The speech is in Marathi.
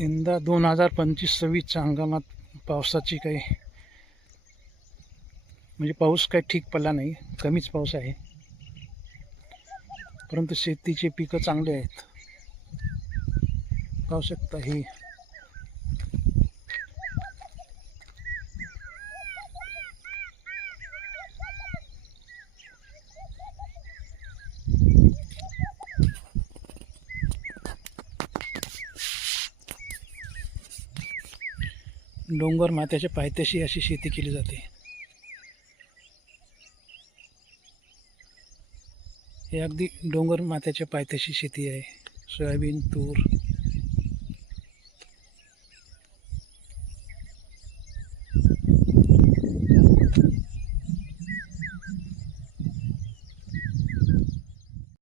यंदा 2025-26च्या हंगामात पावसाची काही म्हणजे पाऊस काही ठीक पडला नाही, कमीच पाऊस आहे. परंतु शेतीची पिकं चांगली आहेत. पाहू शकता ही डोंगर माथ्याच्या पायथ्याशी अशी शेती केली जाते. हे अगदी डोंगर माथ्याच्या पायथ्याशी शेती आहे. सोयाबीन, तूर,